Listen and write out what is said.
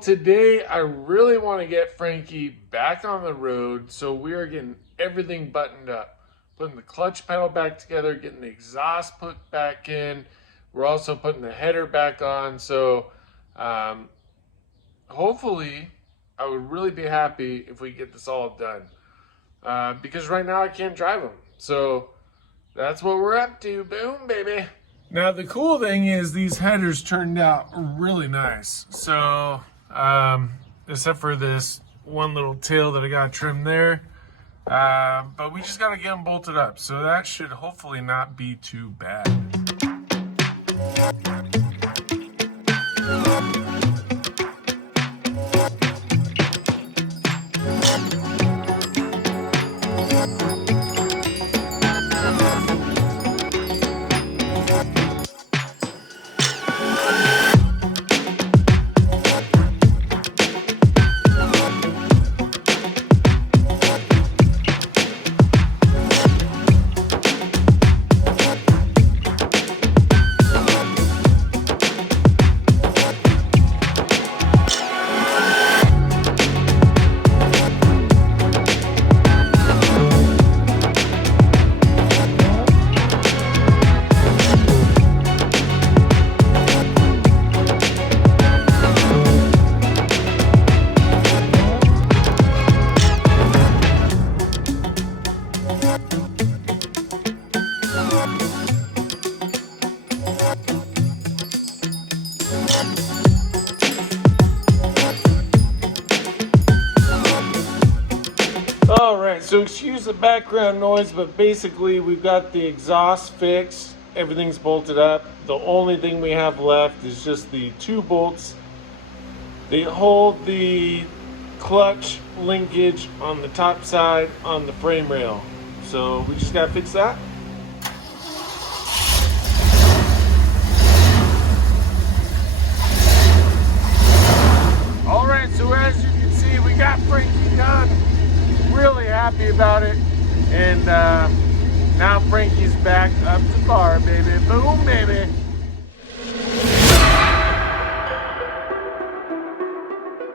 today I really want to get Frankie back on the road, so we are getting everything buttoned up. Putting the clutch pedal back together, getting the exhaust put back in. We're also putting the header back on, so hopefully I would really be happy if we get this all done. Because right now I can't drive them. So that's what we're up to. Boom, baby. Now the cool thing is these headers turned out really nice. So except for this one little tail that I got trimmed there. But we just got to get them bolted up. So that should hopefully not be too bad. Alright, so excuse the background noise, but basically we've got the exhaust fixed, everything's bolted up. The only thing we have left is just the two bolts. They hold the clutch linkage on the top side on the frame rail. So we just gotta fix that. Alright, so as you can see, we got Frankie done. Really happy about it, and now Frankie's back up to par, baby. Boom, baby.